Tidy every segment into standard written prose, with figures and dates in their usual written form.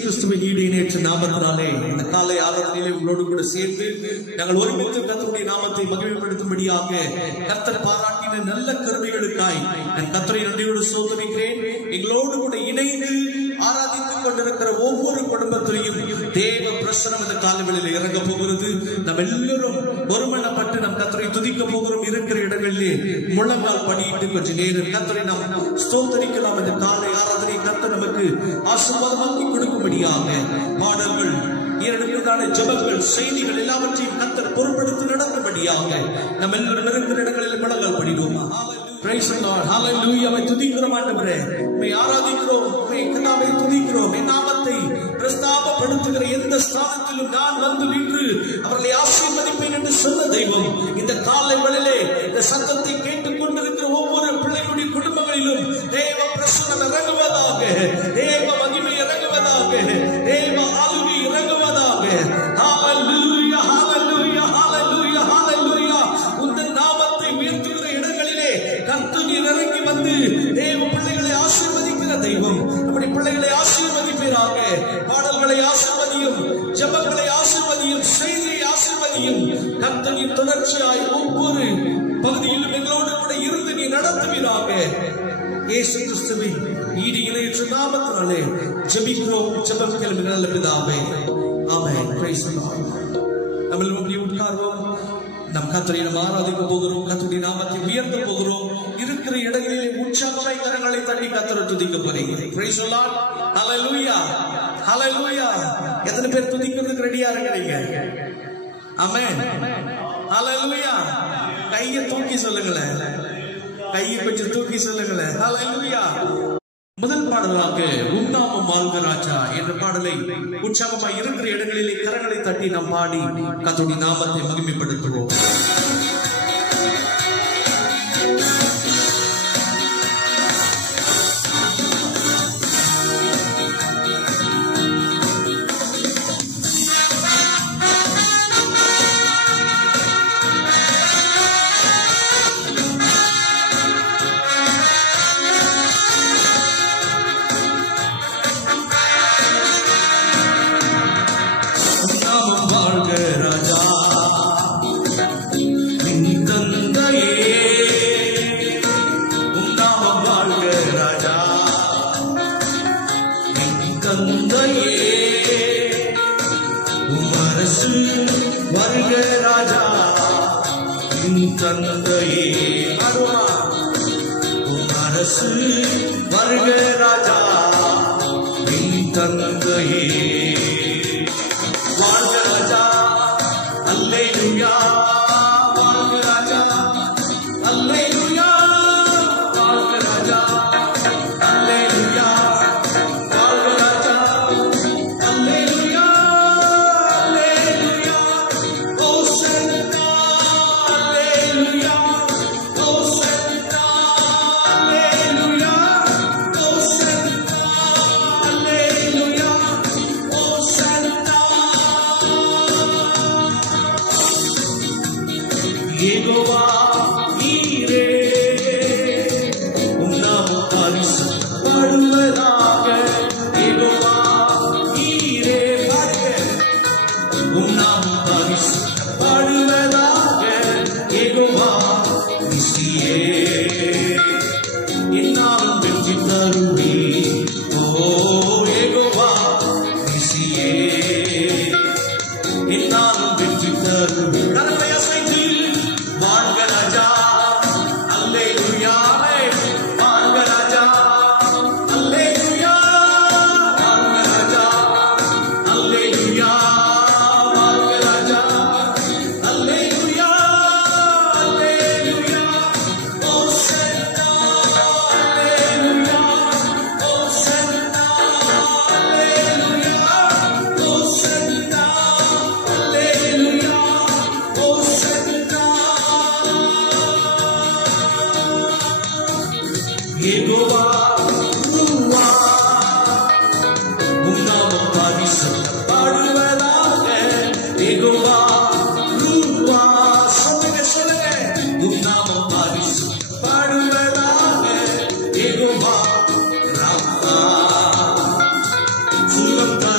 கிறிஸ்துவின் ஈடு இணையற்ற நாமத்தினாலே இந்த காலை ஆராதனையிலே உங்களோடு கூட சேர்ந்து நாங்கள் ஒருமித்து கர்த்தருடைய நாமத்தை மகிமைப்படுத்தும்படியாக கர்த்தர் பாராட்டின நல்ல கருணைகளுக்காய் நான் கர்த்தரை நன்றியோடு ஸ்தோத்திரிக்கிறேன். எங்களோடு கூட இணைந்து ஆராதித்துக் கொண்டிருக்கிற ஒவ்வொரு குடும்பத்திலையும் தேவ பிரசனம் இந்த காலவெளியில் இறங்க போகிறது. நாம் எல்லாரும் ஒருமனப்பட்டு நம் கர்த்தரை துதிக்க போகிறோம். இருக்கிற இடங்களிலே முழங்கால் படியிட்டு கொஞ்ச நேரம் கர்த்தரை நாம் ஸ்தோத்திரிக்கலாம். இந்த காலை ஆராதனை கர்த்தர் நமக்கு ஆசீர்வாதமாக்கி கொடுக்கும்படியாக பாடல்கள், இரண்டுதான ஜெபங்கள், செய்திகள் எல்லாவற்றையும் கர்த்தர் பொறுப்படுத்தி நடக்கும்படியாக நம்ம எல்லாரும் இருக்கிற இடங்களில் முழங்கால் படிடுவோம். Praise the Lord. Hallelujah. My துதிக்கிறோம் ஆண்டவரே, மை ஆராதிக்கிறோம், மை கர்த்தாவை துதிக்கிறோம். என் நாமத்தை பிரஸ்தாபப்படுத்துகிற எந்த ஸ்தானத்திலும் நான் வந்து நின்று அவர்களை ஆசீர்வதிப்பேன் என்று சொன்ன தெய்வம் இந்த காலை வேளையிலே இந்த சத்தத்தை கேட்டுக் கொண்டிருக்கிற ஒவ்வொரு பிள்ளைகளுடைய குடும்பங்களிலும் தேவ பிரசன்னம் இறங்குவதாக, தேவ மகிமை இறங்குவதாக, தேவ ஆளுகை இறங்குவதாக. Hallelujah, hallelujah, hallelujah, hallelujah. உந்தன் நாமத்தை உயர்த்துகிற இடங்களிலே கர்த்தர் இறங்கி வந்து தேவ பிள்ளைகளை ஆசீர்வதிக்கிற தெய்வம். நம்முடைய பிள்ளைகளை ஆசீர்வதிப்பீராக. பாடல்களை ஆசீர்வதியும், ஜெபங்களை ஆசீர்வதியும், செய்தியை ஆசீர்வதியும். கர்த்தரின் தொடர்ச்சியாய் ஒவ்வொரு பகுதியிலும் எங்களோடு கூட இருந்து நீ நடத்துவீராக. இயேசு கிறிஸ்துவின் ஈடு இணையற்ற நாமத்தினாலே ஜெபிக்கிறோம். ஜெபம் கேளும் நல்ல பிதாவே. ஆமென். Praise the lord. நம்ம உட்கார்வோம். நம் கர்த்தரை நாம் ஆராதிக்க போகிறோம். கர்த்தருடைய நாமத்தை உயர்த்த போகிறோம். இருக்கிற இடங்களிலே உற்சாகமாய் கரங்களை தட்டி கர்த்தரை துதிக்க போறீங்க. Praise the lord. ஹalleluya, ஹalleluya. எத்தனை பேர் துதிக்கிறதுக்கு ரெடியா இருக்கீங்க? ஆமென். ஹalleluya. கையை தூக்கி சொல்லுங்களேன், கையை கொஞ்சம் தூக்கி சொல்லுங்களேன். ஹalleluya. முதல் பாடலாக உன்னாமம் வாழ்க ராஜா என்ற பாடலை உற்சாகமாய் இருக்கிற இடங்களிலே கரங்களை தட்டி நாம் பாடி கர்த்தருடைய நாமத்தை மகிமைப்படுத்துவோம். Rafa,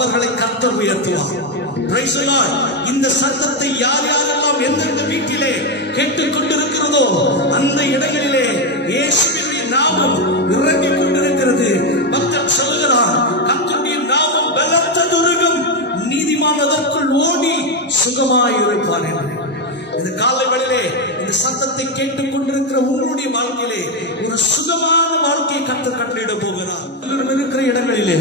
அவர்களை கர்த்தர் உயர்த்துவார். Praise the Lord. இந்த சத்தத்தை யார் யாரெல்லாம் எந்தெந்த வீட்டிலே கேட்டுக் கொண்டிருக்கிறதோ அந்த இடங்களிலே இயேசுவின் நாமம் இறங்கிக் கொண்டிருக்கிறது. பக்தன் சொல்லுகிறார், கர்த்தருடைய நாமம் பலத்த துருகம், நீதிமான் அதற்குள் ஓடி சுகமாயிருப்பான் என்று. இந்த காலை வேளையிலே இந்த சத்தத்தை கேட்டுக் கொண்டிருக்கிற உங்களுடைய வாழ்க்கையிலே ஒரு சுகமான வாழ்க்கையை கர்த்தர் கட்டளையிட போகிறார். இருக்கிற இடங்களிலே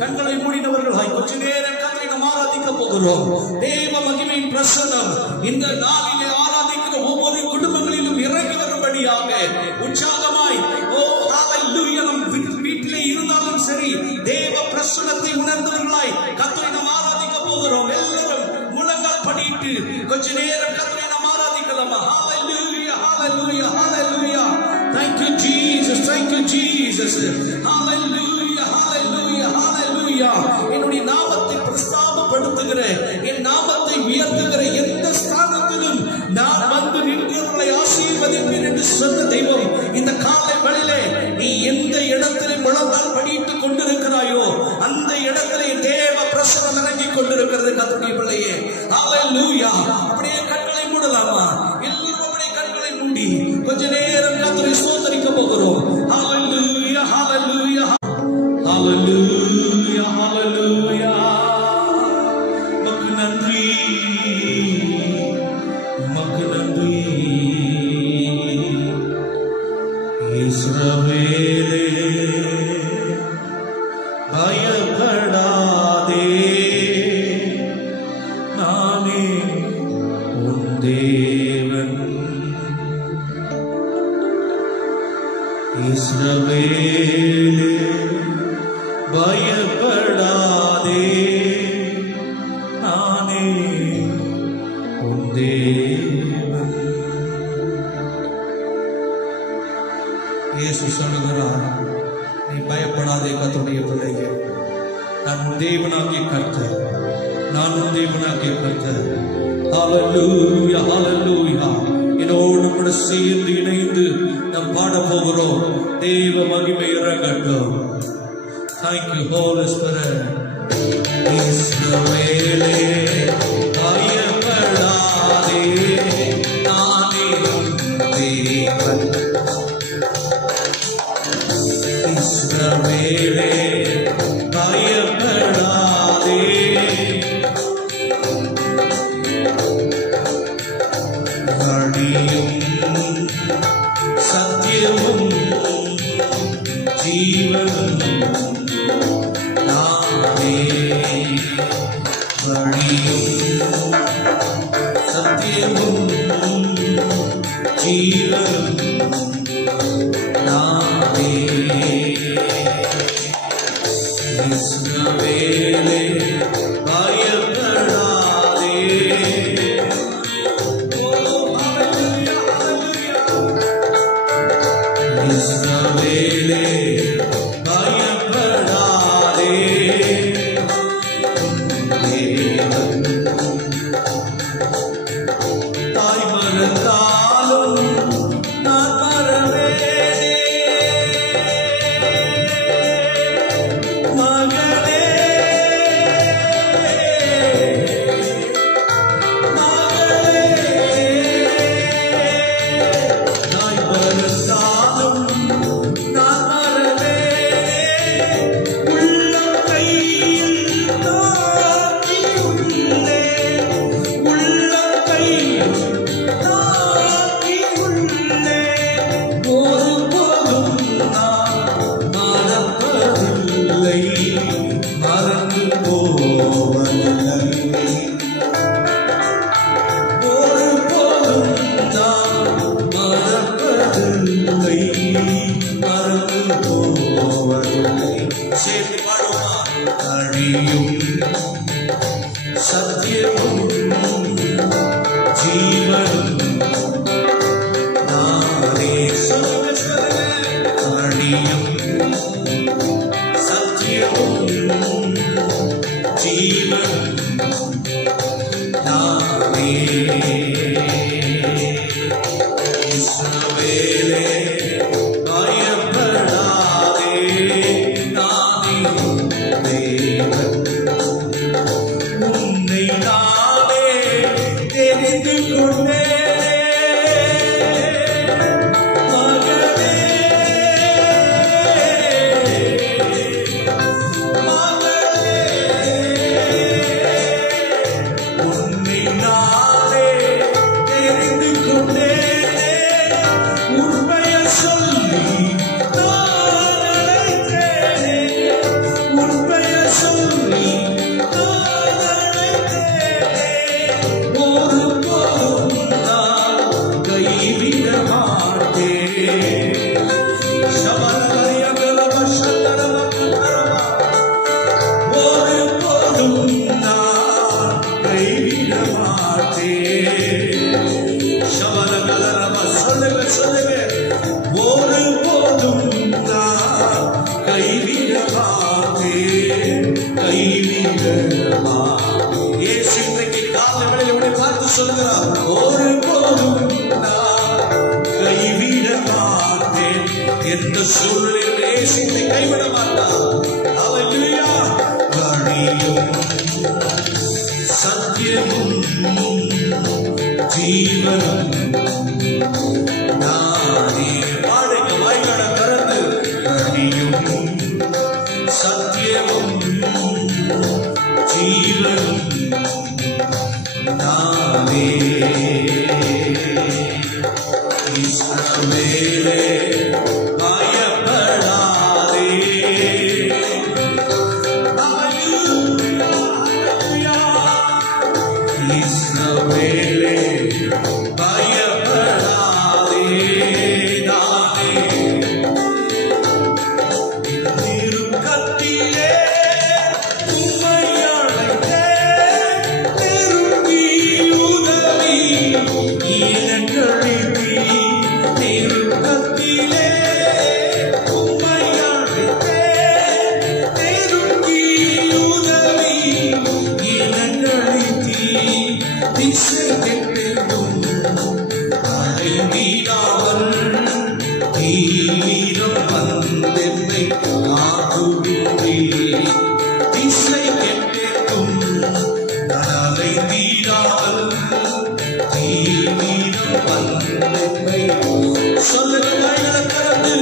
கண்களை மூடினவர்களாய் கொஞ்ச நேரம் கர்த்தரை நாம் ஆராதிக்க போகிறோம். தேவ மகிமையின் பிரசன்னம் இந்த நாளிலே ஆராதிக்கிற ஒவ்வொரு குடும்பங்களிலும் இறங்கி வரும்படியாக உற்சாகமாய் ஹalleluya நம் வீட்டிலே இருந்தாலும் சரி தேவ பிரசன்னத்தை உணர்ந்தவர்களாய் கர்த்தரை நாம் ஆராதிக்க போகிறோம். எல்லாரும் முழங்கால் படியிட்டு கொஞ்ச நேரம் கர்த்தரை நாம் ஆராதிக்கலாமா? ஹalleluya hallelujah hallelujah. Thank you Jesus, thank you Jesus. Hallelujah hallelujah hallelujah. என்னுடைய நாமத்தை பிரஸ்தாபப்படுத்துகிற, என் நாமத்தை உயர்த்துகிற எந்த ஸ்தானத்திலும் நான் வந்து நின்றவர்களை ஆசீர்வதிப்பேன் என்று சொன்ன தெய்வம் இந்த காலை வேளையிலே நீ எந்த இடத்திலே முழங்கால் படியிட்டுக் கொண்டிருக்கிறாயோ அந்த இடத்திலே தேவ பிரசன்னம் இறங்கிக் கொண்டிருக்கிறது. கர்த்தருடைய பிள்ளையே ஹalleluya. அப்படியே கண்களை மூடலாமா? எல்லாரும் அப்படியே கண்களை மூடி கொஞ்ச நேரம் கர்த்தரை ஸ்தோத்திரிக்க போகிறோம். ஹalleluya hallelujah hallelujah hallelujah. மக்கு நன்றி மக்கு நன்றி. இஸ்ரவேலே பயப்படாதே, நானே உன் தேவன். இஸ்ரவேலே பயப்படாதே, நானே உன் தேவன். இயேசு சொல்லுகிறார், நீ பயப்படாதே கர்த்தருடைய பிள்ளையே, நான் உன் தேவனாகிய கர்த்தர், நான் உன் தேவனாகிய கர்த்தர். ஹalleluya hallelujah. என்னோடு கூட சேர்ந்து இணைந்து நாம் பாட போகிறோம். தேவ மகிமை இறங்கட்டும். Thank you Holy Spirit. இஸ்ரவேலே பயப்படாதே, நானே உன் தேவன். இஸ்ரவேலே பயப்படாதே, வழியும் சத்தியமும் ஜீவனும் நானே. வழியும் சத்தியமும் ஜீவனும் நானே. இஸ்ரவேலே பயப்படாதே. இஸ்ரவேலே பயப்படாதே, தேவன். தாய் மறந்தாலும் நான் மறவேனே, மகனே தாய் மறந்தாலும் நான் மறவேனே, உள்ளம் கையில் தாங்கியுள்ளே, உள்ளம் கையில் தாங்கியுள்ளே. ஒருபோதும் நான் மறப்பதில்லை, மறந்து போவதில்லை. ஒருபோதும் நான் மறப்பதில்லை, மறந்து போவதில்லை. சேர்ந்து பாடுமா? அழியும் சத்தியமும் ஜீவனும் நானே. அழியும் சத்தியமும் ஜீவனும் நானே. இஸ்ரவேலே பயப்படாதே, நானே உன் தேவன். சொல்கிறார், ஒரு போதும் நான் கைவிட மாட்டேன் என்ற சூழலில் இயேசுவை கைவிட மாட்டார். ஹல்லேலூயா. வழியும் சத்தியமும் ஜீவனும் நானே. பாடுங்க, வாய்களை திறந்து. வழியும் சத்தியமும் ஜீவனும் நானே. இஸ்ரவேலே பயப்படாதே. இஸ்ரவேலே பயப்படாதே. நானே நெருக்கத்திலே உம்மை அழைத்தேன். நெருங்கி உதவி இனங்களிலே. நெருக்கத்திலே உம்மை அழைத்தேன். நெருங்கி உதவி இனங்களிலே. திசை கெட்டெங்கும் அலைந்திடாமல் தீரம் வந்தென்னை காக்குகிறீர். திசை கெட்டெங்கும் அலைந்திடாமல் தீரம் வந்தென்னை. சொல்லுங்க, வாய்களை திறந்து.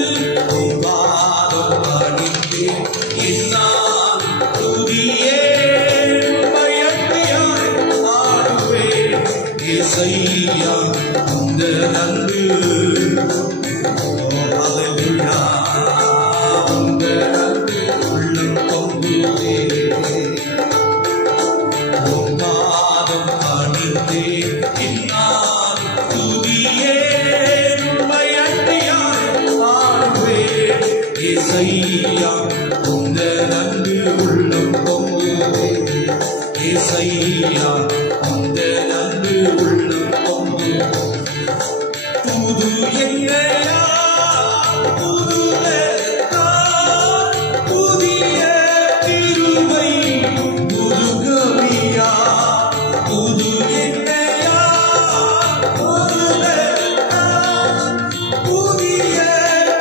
பாதம் பணிந்தேன் என்னால் துதியே. இசையா உந்த அன்பு. ஹல்லேலூயா. உந்த அன்பு உள்ளம் பொங்குதே. பாதம் பணிந்தேன் என்னால் துதியே. உம்மை அன்றியாய் பாடுவேன். இசையா உந்த அன்பு உள்ளம் பொங்குதே. இசையா உந்த அன்பு உள்ளம் பொங்குதே. புது எண்ணையா புது புதிய கிருபை புது கவியா. புது எண்ணையா புது புதிய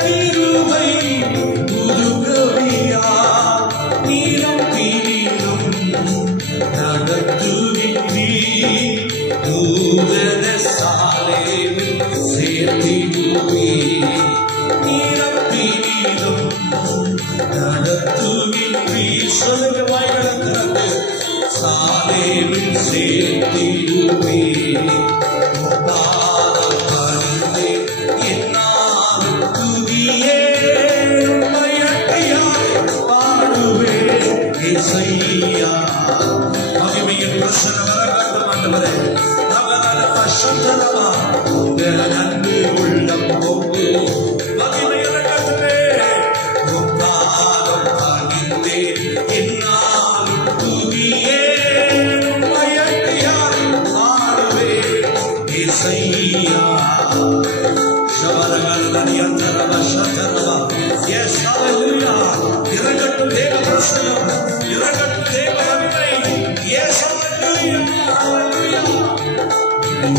கிருபை புது கவியா. நீரம் பீடும் நடத்துகின்றீர். நூதன சாலேவில் சேர்த்திடுவீர். நீரம் பீடும் நடத்துகின்றீர். சொல்லுங்க, வாய்களை திறந்து. சாலேவில் சேர்த்திடுவீர். பாதம் பணிந்தேன் என்னாலும் துதியே. உம்மை அன்றியாய் பாடுவேன். இசையா மகிமையின் பிரசன்னம் வரவேண்டும் ஆண்டவரே. நவநல பசுத்தரமா உங்க அன்பு உள்ளம் பொங்கு. மகிமை இறக்கட்டுமே. உம் பாதம் பணிந்தேன் என்னாலும் துதியே. உம்மை அன்றியாய் பாடுவேன். இசையா எஸ், ஹல்லேலூயா. இறங்கட்டும் தேவ பிரசன்னம். இறங்கட்டும் தேவ மகிமை. எஸ், ஹல்லேலூயா. ஹல்லேலூயா.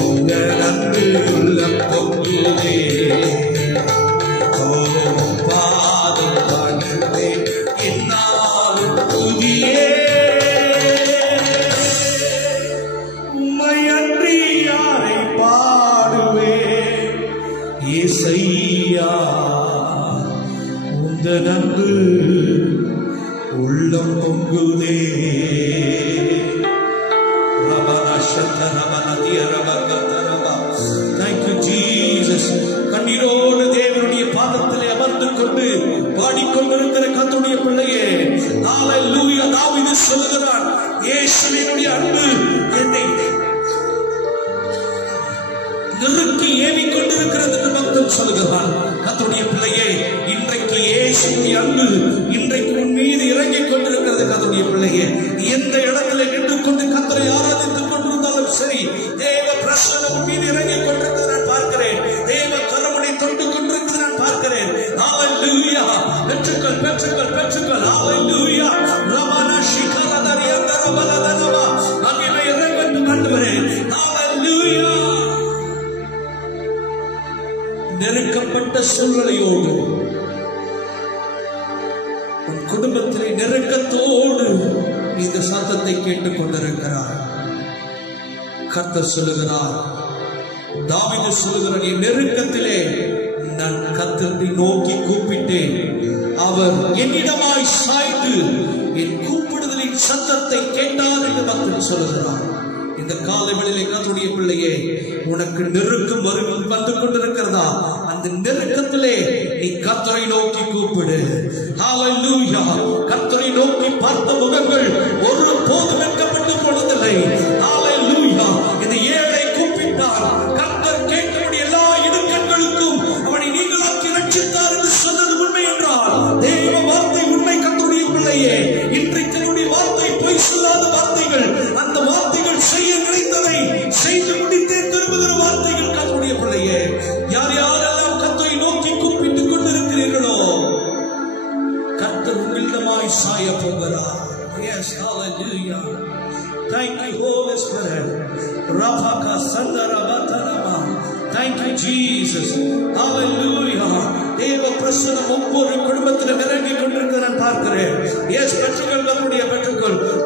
உங்க அன்பு உள்ளம் பொங்குதே. ஓ பாதம் பணிந்தேன் என்னாலும் துதியே. உம்மை அன்றி யாரை பாடுவேன். இசையா உந்த அன்பு உள்ளம் பொங்குதே. கண்ணீரோடு தேவனுடைய பாதத்திலே அமர்ந்து கொண்டு பாடிக்கொண்டிருக்கிற கர்த்தருடைய பிள்ளையே, ஹல்லேலூயா. தாவீது சொல்லுகிறான், இயேசுவினுடைய அன்பு என்னை நெருக்கி ஏவிக் கொண்டிருக்கிறது என்று பக்தன் சொல்லுகிறான். கர்த்தருடைய பிள்ளையே, இன்றைக்கு இயேசுவின் அன்பு இன்றைக்கு உன் மீது இறங்கிக் கொண்டிருக்கிறது. கர்த்தருடைய பிள்ளையே, எந்த இடத்துல நின்று கொண்டு கர்த்தரை ஆராதித்துக் கொண்டிருந்தாலும் சரி, தேவ பிரசன்னம் மீது இறங்கிக் கொண்டிருக்கிறது நான் பார்க்கிறேன். தேவ கரமுனை தொட்டு கொண்டிருக்கிறது நான் பார்க்கிறேன். ஹல்லேலூயா. பெற்றுக்கள் பெற்றுக்கள் பெற்றுக்கள். குடும்பத்திலே நெருக்கத்தோடு இந்த சத்தத்தை கேட்டுக் கொண்டிருக்கிறார். கர்த்தர் சொல்லுகிறார், தாவீது சொல்லுகிறார், என் நெருக்கத்திலே நான் கர்த்தரை நோக்கி கூப்பிட்டேன், அவர் என்னிடமாய் சாய்ந்து என் கூப்பிடுதலின் சத்தத்தை கேட்டார் என்று பக்தன் சொல்லுகிறார். இந்த காலை வேளையிலே கர்த்தருடைய பிள்ளையே, உனக்கு நெருக்கம் வந்து கொண்டிருக்கிறதா? அந்த நெருக்கத்திலே நீ கர்த்தரை நோக்கி கூப்பிடு. ஹல்லேலூயா. கர்த்தரை நோக்கி பார்த்த முகங்கள் ஒரு போதும் வெட்கப்பட்டு போனதில்லை. ஹல்லேலூயா. இந்த ஏழை கூப்பிட்டார், கர்த்தர் கேட்கக்கூடிய எல்லா இடுக்கண்களுக்கும் அவனை நீங்களாக்கி ரட்சித்தார் என்று சொன்னது உண்மை என்றால், தேவ வார்த்தை உண்மை. கர்த்தருடைய பிள்ளையே, இன்றைக்கு தன்னுடைய வார்த்தை பொய் சொல்லாத வார்த்தைகள், அந்த வார்த்தைகள் செய்ய நினைத்ததை செய்து முடித்தே திரும்புகிற வார்த்தைகள். கர்த்தருடைய பிள்ளையே, யார் யாரெல்லாம் கர்த்தரை நோக்கி கூப்பிட்டுக் கொண்டிருக்கிறீர்களோ, கர்த்தர் உங்களிடமாய் சாய போகிறார். Yes, hallelujah. Thank you, Holy Spirit. Rapaka Sandara Vatanama. Thank you, Jesus. Hallelujah. தேவ பிரசன்னம் ஒவ்வொரு குடும்பத்திலும் இறங்கி கொண்டிருக்கிற நான் பார்க்கிறேன். Yes, பெற்றுக்கொள்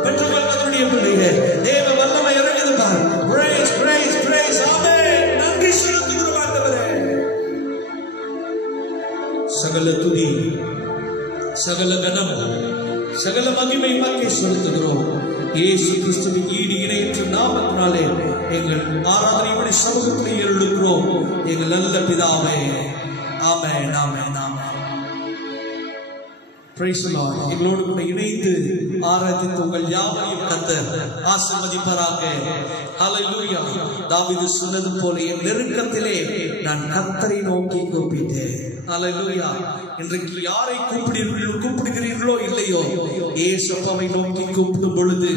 கர்த்தருடைய பிள்ளையே, தேவ வல்லமை இறங்குது பார். Praise, praise, praise. Amen. நன்றி செலுத்துகிறோம் ஆண்டவரே. சகல துதி, சகல கனம், சகல மகிமை மக்கை செலுத்துகிறோம். இயேசு கிறிஸ்துவின் ஈடு இணையற்ற நாமத்தினாலே எங்கள் ஆராதனை சமூகத்தில் ஏறெடுக்கிறோம் எங்கள் நல்ல பிதாவே. ஆமென், ஆமென், ஆமென். Praise the Lord. எங்களோடு கூட இணைந்து ஆராதித்த உங்கள் யாவரையும் கர்த்தர் ஆசீர்வதிப்பாராக. ஹல்லேலூயா. தாவீது சொன்னது போல, என் நெருக்கத்திலே நான் கர்த்தரை நோக்கி கூப்பிட்டேன். ஹல்லேலூயா. இன்றைக்கு யாரை கூப்பிடுகிறீர்களோ இல்லையோ, இயேசுவை நோக்கி கூப்பிடும் பொழுது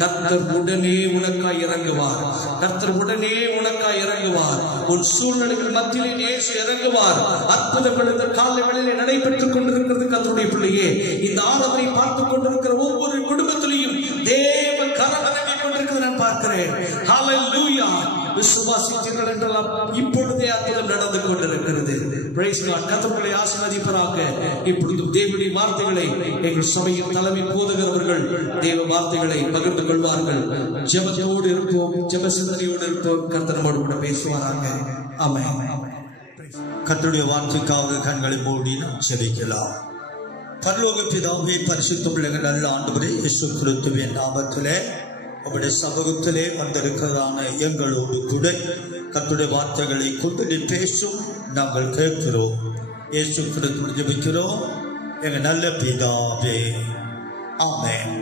கர்த்தர் உடனே உனக்காய் இறங்குவார். கர்த்தர் உடனே உனக்காய் இறங்குவார். உன் சூழ்நிலைகள் மத்தியிலே இயேசு இறங்குவார். அற்புதங்கள் இந்த காலை வேளையிலே நடைபெற்றுக் கொண்டிருக்கிறது. கர்த்தருடைய பிள்ளையே, இந்த ஆராதனை பார்த்துக் கொண்டிருக்கிற ஒவ்வொரு குடும்பத்திலையும் தேவ கரம் இறங்கிக் கொண்டிருக்கிறது நான் பார்க்கிறேன். ஹல்லேலூயா. விசுவாசித்தீர்கள் என்றெல்லாம் இப்பொழுதே அற்புதம் நடந்து கொண்டிருக்கிறது. Praise God. கர்த்தரை ஆசீர்வதிப்பாராக. இப்பொழுது தேவனுடைய வார்த்தைகளை எங்கள் சபையின் தலைமை போதகர்கள் தேவ வார்த்தைகளை பகிர்ந்து கொள்வார்கள். ஜெபத்தோடு இருப்போம், ஜெப சிந்தனையோடு இருப்போம். கர்த்தர் நம்மோடு கூட பேசுவாராக. ஆமென். கர்த்தருடைய வார்த்தைக்காக கண்களை மூடி நாம் ஜெபிக்கலாம். பரலோக பிதாவே, பரிசுத்தமுள்ள நல்ல ஆண்டவரே, இயேசு கிறிஸ்துவின் நாமத்திலே அவருடைய சமூகத்திலே வந்திருக்கிறதான எங்களோடு கூட கர்த்தருடைய வார்த்தைகளை கொண்டு பேசும் நாங்கள் கேட்கிறோம். இயேசு கிறிஸ்துவை ஜெபிக்கிறோம் எங்கள் நல்ல பிதாவே. ஆமென்.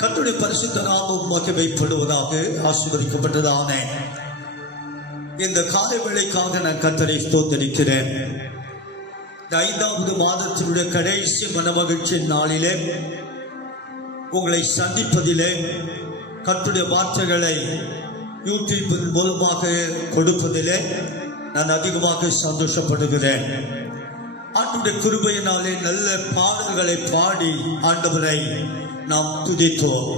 கர்த்தருடைய பரிசுத்த நாமம் மகிமைப்படுவதாக. ஆசீர்வதிக்கப்பட்டதான இந்த காலை வேளைக்காக நான் கர்த்தரை ஸ்தோத்திரிக்கிறேன். 5வது மாதத்தினுடைய கடைசி மனமகிழ்ச்சி நாளிலே உங்களை சந்திப்பதிலே, கர்த்தருடைய வார்த்தைகளை யூடியூபின் மூலமாக கொடுப்பதிலே நான் அதிகமாக சந்தோஷப்படுகிறேன். ஆண்டவருடைய கிருபையினாலே நல்ல பாடல்களை பாடி ஆண்டவரை நாம் துதித்தோம்,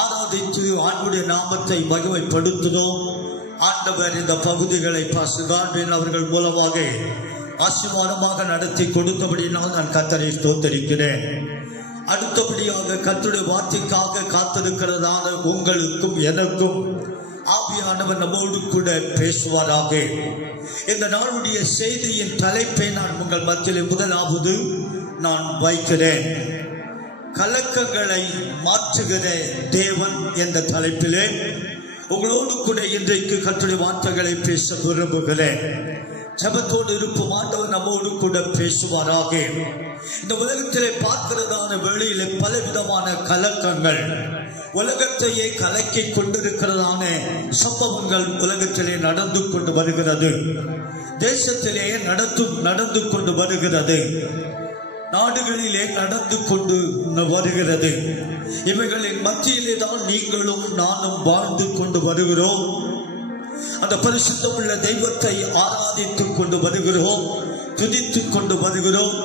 ஆராதித்து ஆண்டவருடைய நாமத்தை மகிமைப்படுத்தினோம். ஆண்டவர் இந்த பகுதிகளை பாஸ்டர் அவர்கள் மூலமாக ஆசீர்வாதமாக நடத்தி கொடுத்தபடினால் நான் கர்த்தரை ஸ்தோத்திரிக்கிறேன். அடுத்தபடியாக கர்த்தருடைய வார்த்தைக்காக காத்திருக்கிறதான உங்களுக்கும் எனக்கும் ஆவியானவர் நம்மோடு கூட பேசுவாராக. இந்த நாளுடைய செய்தியின் தலைப்பை நான் உங்கள் மத்தியில் முதலாவது நான் வைக்கிறேன். கலக்கங்களை மாற்றுகிற தேவன் என்ற தலைப்பிலே உங்களோடு கூட இன்றைக்கு கர்த்தருடைய வார்த்தைகளை பேச விரும்புகிறேன். ஜெபத்தோடு இருப்போம். ஆண்டவர் நம்மோடு கூட பேசுவாராக. இந்த உலகத்திலே பார்க்கிறதான வேளையிலே பலவிதமான கலக்கங்கள், உலகத்தையே கலக்கி கொண்டிருக்கிறதான சம்பவங்கள் உலகத்திலே நடந்து கொண்டு வருகிறது. தேசத்திலே நடந்து கொண்டு வருகிறது. நாடுகளிலே நடந்து கொண்டு வருகிறது. இவைகளின் மத்தியிலே தான் நீங்களும் நானும் வாழ்ந்து கொண்டு வருகிறோம். அந்த பரிசுத்தமுள்ள தெய்வத்தை ஆராதித்துக் கொண்டு வருகிறோம், துதித்துக் கொண்டு வருகிறோம்.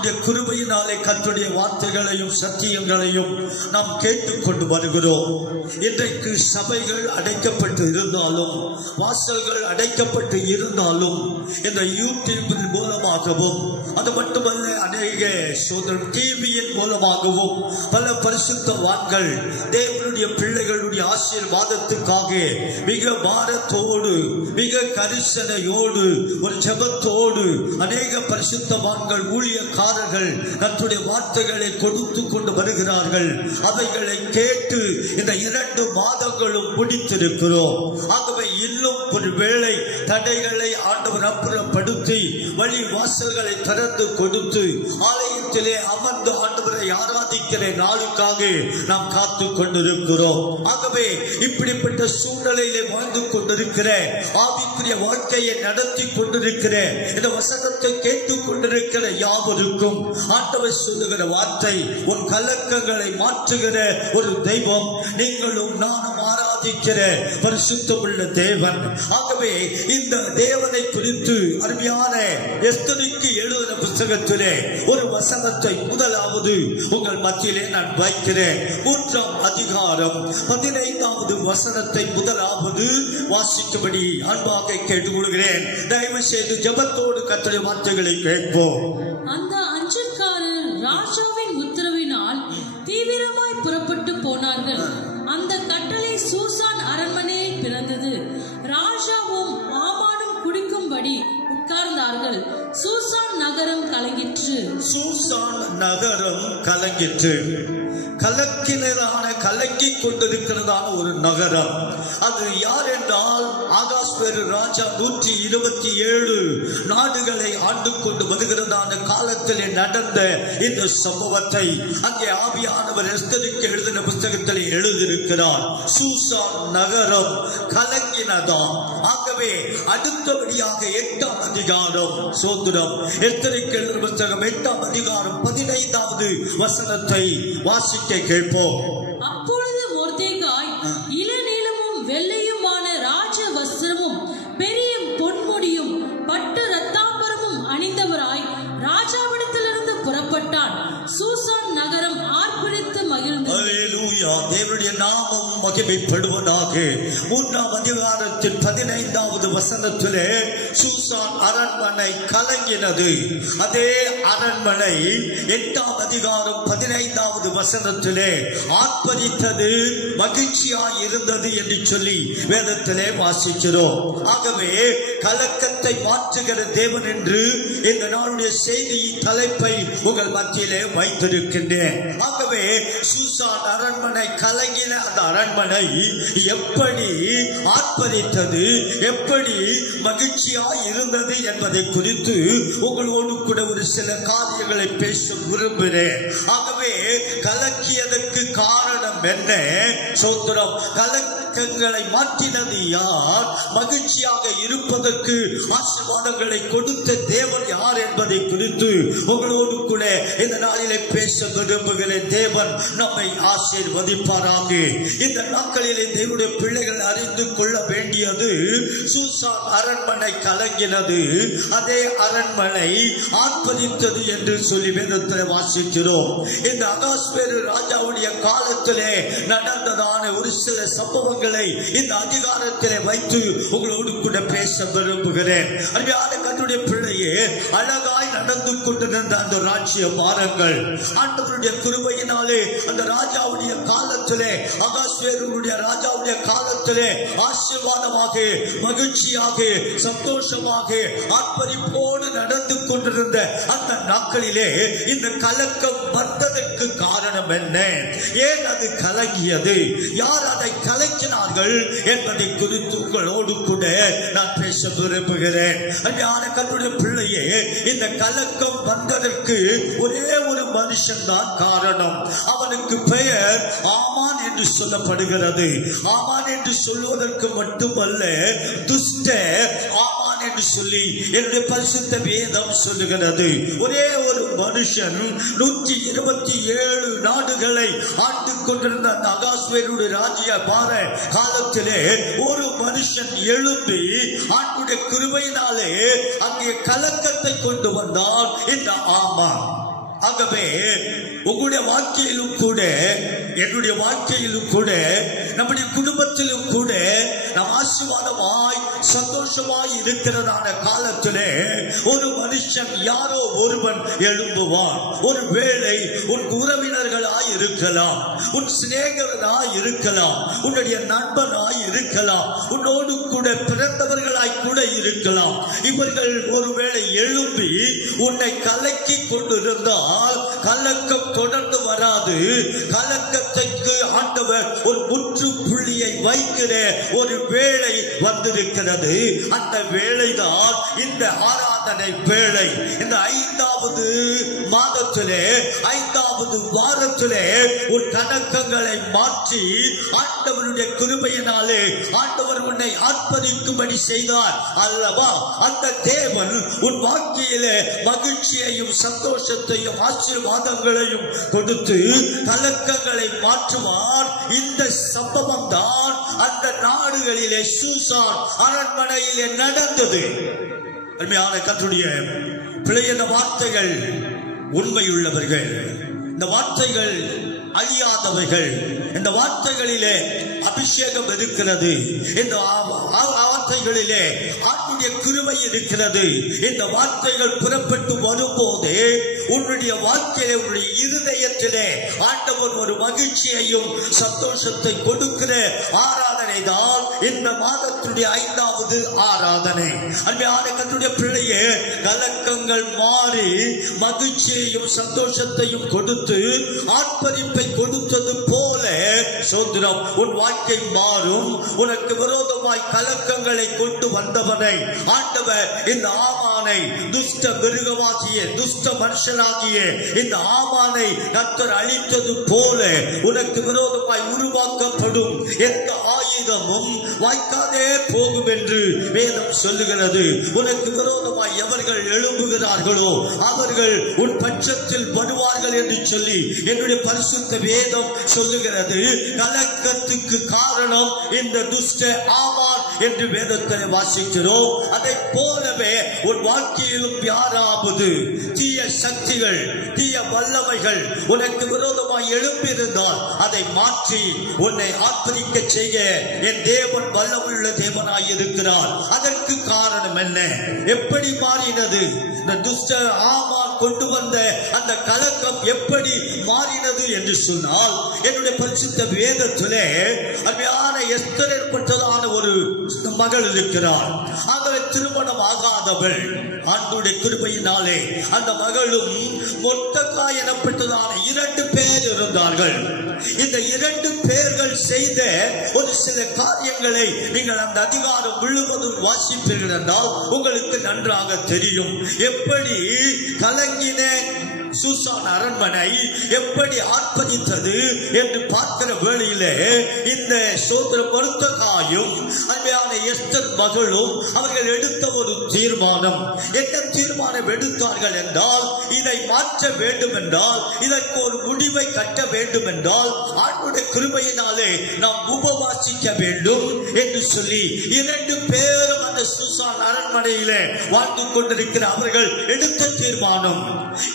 ஆண்டுடைய கிருபையினாலே கர்த்தருடைய வார்த்தைகளையும் சத்தியங்களையும் நாம் கேட்டுக்கொண்டு வருகிறோம். இன்றைக்கு சபைகள் அடைக்கப்பட்டு இருந்தாலும், வாசல்கள் அடைக்கப்பட்டு இருந்தாலும், இந்த யூடியூபின் மூலமாகவும், அது மட்டுமல்ல அநேக டிவியின் மூலமாகவும் பல பரிசுத்தவான்கள் தேவனுடைய பிள்ளைகளுடைய ஆசீர்வாதத்துக்காக மிக பாரத்தோடு, மிக கரிசனையோடு, ஒரு ஜெபத்தோடு அநேக பரிசுத்தவான்கள், ஊழியக்காரர்கள் கர்த்தருடைய வார்த்தைகளை கொடுத்து கொண்டு வருகிறார்கள். அவைகளை கேட்டு இந்த 2 மாதங்களும் முடித்திருக்கிறோம். ஆகவே இன்னும் ஒரு வேளை தடைகளை ஆண்டவர் அப்புறப்படுத்தி வழி வாசல்களை திறந்து கொடுத்து ஆலயத்திலே அமர்ந்து ஆண்டவரை ஆராதிக்கிற நாளுக்காக நாம் காத்து கொண்டிருக்கிறோம். ஆகவே இப்படிப்பட்ட சூழ்நிலையிலே வாழ்ந்து கொண்டிருக்கிற, ஆவிக்குரிய வாழ்க்கையை நடத்தி கொண்டிருக்கிற, இந்த வசனத்தை கேட்டுக் கொண்டிருக்கிற யாவருக்கும் ஆண்டவர் சொல்லுகிற வார்த்தை, உன் கலக்கங்களை மாற்றுகிற ஒரு தெய்வம், நீங்களும் நானும் ஆராதிக்கிற பரிசுத்தமுள்ள தேவன். ஆகவே இந்த தேவனை குறித்து அருமையான எஸ்தருக்கு எழுதின புத்தகத்திலே ஒரு வசனத்தை முதலாவது உங்கள் மத்தியிலே நான் வைக்கிறேன். 3ஆம் அதிகாரம் 15வது வசனத்தை முதலாவது வாசிக்கும்படி அன்பாக கேட்டுக்கொள்கிறேன். தயவு செய்து ஜெபத்தோடு கர்த்தருடைய வார்த்தைகளை கேட்போம். அந்த அஞ்சற்காரர் ராஜாவின் உத்தரவினால் தீவிரமாய் புறப்பட்டு போனார்கள். அந்த கட்டளை சூசான் அரண்மனையில் பிறந்தது. ராஜாவும் ஆமானும் குடிக்கும்படி உட்கார்ந்தார்கள். சூசான் நகரம் கலங்கிற்று. சூசான் நகரம் கலங்கிற்று. கலக்கினரான, கலங்கிக் கொண்டிருக்கிறதான ஒரு நகரம். அது யார் என்றால், ஆகாஸ்வேரு ராஜா 127 நாடுகளை ஆண்டு கொண்டு வருகிறதான காலத்திலே நடந்த இந்த சம்பவத்தை அங்கே ஆவியானவர் எஸ்தருக்கு எழுதின புத்தகத்தில் எழுதியிருக்கிறார். சூசான் நகரம் கலங்கினதாம். ஆகவே அடுத்தபடியாக 8ஆம் அதிகாரம், சோதரம் எஸ்தருக்கு எழுதின புத்தகம் 8ஆம் அதிகாரம் 15வது வசனத்தை வாசிக்க கேட்போம். அப்பொழுது மொர்தெகாய் இளநீலமும் வெள்ளையுமான ராஜ வஸ்திரமும் பெரிய பொன்முடியும் பட்டு ரத்தாம்பரமும் அணிந்தவராய் ராஜாவிடத்திலிருந்து புறப்பட்டான். சூசான் நகரம் ஆர்ப்பரித்து மகிழ்ந்தது. அல்லேலூயா, தேவனுடைய நாமம் மகிமைப்படுவதாக. 3ஆம் அதிகாரத்தின் 15வது வசனத்திலே சூசான் அரண்மனை கலங்கினது. அதே அரண்மனை 8ஆம் அதிகாரம் 15வது வசனத்திலே ஆர்ப்பரித்தது, மகிழ்ச்சியாய் இருந்தது என்று சொல்லி வேதத்திலே வாசிக்கிறோம். ஆகவே கலக்கத்தை மாற்றுகிற தேவன் என்று இந்த நாளுடைய செய்தியின் தலைப்பை உங்கள் மத்தியிலே வைத்திருக்கின்றேன். ஆகவே சூசான் அரண்மனை கலங்கின அந்த அரண்மனை எப்படி ஆர்ப்பரித்தது, எப்படி மகிழ்ச்சியாய் இருந்தது என்பதை குறித்து உங்களோடு கூட ஒரு சில காரியங்களை பேச விரும்புகிறேன். ஆகவே கலக்கியதற்கு காரணம் என்ன? சோத்திரம். கலக்கங்களை மாற்றினது யார்? மகிழ்ச்சியாக இருப்பதற்கு ஆசீர்வாதங்களை கொடுத்த தேவன் யார் என்பதை குறித்து உங்களோடு கூட இந்த நாளிலே பேச விரும்புகிறேன். தேவன் நம்மை ஆசீர்வதிப்பாராக. இந்த நாட்களிலே தேவனுடைய பிள்ளைகள் அறிந்து கொள்ள வேண்டியது, சூசான் அரண்மனை கலங்கினது, அதே அரண்மனை ஆர்ப்பரித்தது என்று சொல்லி வேதத்தில் வாசிக்கிறோம். இந்த அகாஸ்வேரு ராஜாவுடைய காலத்திலே நடந்ததான ஒரு சில சம்பவங்களை இந்த அதிகாரத்திலே வைத்து உங்களோடு கூட பேச விரும்புகிறேன். அருமையான கர்த்தருடைய பிள்ளையே, அழகாய் நடந்து கொண்டிருந்த அந்த ராஜ்ய பாரங்கள் ஆண்டவருடைய கிருபையினாலே அந்த ராஜாவுடைய காலத்திலே, அகாஸ்வேருடைய ராஜாவுடைய காலத்திலே ஆசீர்வாதமாக, மகிழ்ச்சியாக, சந்தோஷமாக, ஆர்ப்பரிப்போடு நடந்து கொண்டிருந்த அந்த நாட்களிலே இந்த கலக்கம் வந்ததற்கு காரணம் என்ன? ஏன் அது கலங்கியது? யார் அதை கலக்கினார்கள் என்பதை குறித்து உங்களோடு கூட நான் பேச விரும்புகிறேன். அன்பான கர்த்தருடைய பிள்ளையே, இந்த கலக்கம் வந்ததற்கு ஒரே ஒரு மனுஷன் தான் காரணம். அவனுக்கு பெயர் ஆமான் என்று சொல்லப்படுகிறது. ஆமான் என்று சொல்வதற்கு மட்டுமல்ல, துஷ்ட ஆமான் என்று சொல்லி என்னுடைய பரிசுத்த வேதம் சொல்லுகிறது. ஒரே ஒரு மனுஷன் 127 நாடுகளை ஆண்டு கொண்டிருந்த அந்த அகாஸ்வேருடைய ராஜ்ய பார காலத்திலே ஒரு மனுஷன் எழும்பி ஆண்டுடைய கிருபையினாலே அங்கே கலக்கத்தை கொண்டு வந்தான். இந்த ஆமான் ஆகவே உங்களுடைய வாழ்க்கையிலும் கூட, என்னுடைய வாழ்க்கையிலும் கூட, நம்முடைய குடும்பத்திலும் கூட நாம் ஆசீர்வாதமாய் சந்தோஷமாய் இருக்கிறதான காலத்திலே ஒரு மனுஷன் யாரோ ஒருவன் எழும்புவான். ஒரு வேளை உன் உறவினர்களாய் இருக்கலாம், உன் சிநேகிதனாய் இருக்கலாம், உன்னுடைய நண்பனாய் இருக்கலாம், உன்னோடு கூட பிறந்தவர்களாய் கூட இருக்கலாம். இவர்கள் ஒருவேளை எழும்பி உன்னை கலக்கி கொண்டிருந்தால் கலக்கம் தொடர்ந்து வராது. கலக்கத்துக்கு ஆண்டவர் ஒரு முற்றுப்புள்ளியை வைக்கிற ஒரு வேளை வந்திருக்கிறது. அந்த வேளைதான் இந்த ஆராதனை வேளை. இந்த 5வது மாதத்திலே 5வது வாரத்திலே உன் கணக்கங்களை மாற்றி ஆண்டவருடைய கிருபையினாலே ஆண்டவர் உன்னை ஆர்ப்பரிக்கும்படி செய்தார் அல்லவா? அந்த தேவன் உன் வாழ்க்கையிலே மகிழ்ச்சியையும் சந்தோஷத்தையும் ஆசீர்வாதங்களையும் கொடுத்து கலக்கங்களை மாற்றுவார். இந்த சம்பவம் தான் அந்த நாடுகளிலே சூசான் அரண்மனையிலே நடந்தது. அருமையான கர்த்தருடைய பிள்ளைய வார்த்தைகள் உண்மையுள்ளவர்கள், இந்த வார்த்தைகள் அழியாதவைகள், இந்த வார்த்தைகளிலே அபிஷேகம் இருக்கிறது, இந்த வார்த்தைகளிலே ஆண்டுடைய கிருபை இருக்கிறது. இந்த வார்த்தைகள் புறப்பட்டு வரும்போது உன்னுடைய வாழ்க்கையிலே, உன்னுடைய இருதயத்திலே ஆண்டவர் ஒரு மகிழ்ச்சியையும் சந்தோஷத்தை கொடுக்கிற ஆராதனை தான் இந்த மாதத்துடைய 5வது ஆராதனை. அருமையான கர்த்தருடைய பிள்ளையே, கலக்கங்கள் மாறி மகிழ்ச்சியையும் சந்தோஷத்தையும் கொடுத்து ஆர்ப்பரிப்பை கொடுத்தது போல சோதரம் உன் வாழ்க்கை மாறும். உனக்கு விரோதமாய் கலக்கங்களை கொண்டு வந்தவனை ஆண்டவர், இந்த ஆமானை, துஷ்ட மிருகமாகிய துஷ்ட மனுஷனாகிய இந்த ஆமானை கர்த்தர் அழித்தது போல உனக்கு விரோதமாய் உருவாக்கப்படும் எந்த ஆயுதமும் வாய்க்காதே போகும் என்று வேதம் சொல்லுகிறது. உனக்கு விரோதமாய் எவர்கள் எழும்புகிறார்களோ அவர்கள் உன் பட்சத்தில் வருவார்கள் என்று சொல்லி என்னுடைய பரிசுத்த வேதம் சொல்லுகிறது. கலக்கத்துக்கு காரணம் இந்த துஷ்ட ஆமான் என்று வேதத்தை வாசிக்கிறோம். அதை போலவே உன் வாழ்க்கையிலும் யாராவது தீய சக்திகள், தீய வல்லமைகள் உனக்கு விரோதமாய் எழும்பியிருந்தால் அதை மாற்றி உன்னை ஆர்ப்பரிக்க செய்ய என் தேவன் வல்லமையுள்ள தேவனாய் இருக்கிறார். அதற்கு காரணம் என்ன? எப்படி மாறினது? இந்த துஷ்ட ஆமான் கொண்டு வந்த அந்த கலக்கம் எப்படி மாறினது என்று சொன்னால், என்னுடைய பரிசுத்த வேதத்திலே அருமையான எஸ்தர் ஏற்பட்டதான ஒரு மகள் இருக்கிறார். ஆகவே திருமணம் ஆகாதவள், ஆண்டவருடைய கிருபையினாலே அந்த மகளும் மொர்தெகாய் எனப்பட்டதான 2 பேர் இருந்தார்கள். இந்த 2 பேர்கள் செய்த ஒரு சில காரியங்களை நீங்கள் அந்த அதிகாரம் முழுவதும் வாசிப்பீர்கள் என்றால் உங்களுக்கு நன்றாக தெரியும். எப்படி கலங்கின சூசான் அரண்மனை எப்படி ஆர்ப்பரித்தது என்று பார்க்கிற வேளையிலே இந்த சோதர மொர்தெகாயும் அருமையான எஸ்தர் மகளும் அவர்கள் எடுத்த ஒரு தீர்மானம். என்ன தீர்மானம் எடுத்தார்கள் என்றால், இதை மாற்ற வேண்டும் என்றால், இதற்கு ஒரு முடிவை கட்ட வேண்டும் என்றால் ஆண்டவருடைய கிருபையினாலே நாம் உபவாசிக்க வேண்டும் என்று சொல்லி 2 பேரும் அந்த சூசான் அரண்மனையிலே வாழ்ந்து கொண்டிருக்கிற அவர்கள் எடுத்த தீர்மானம்.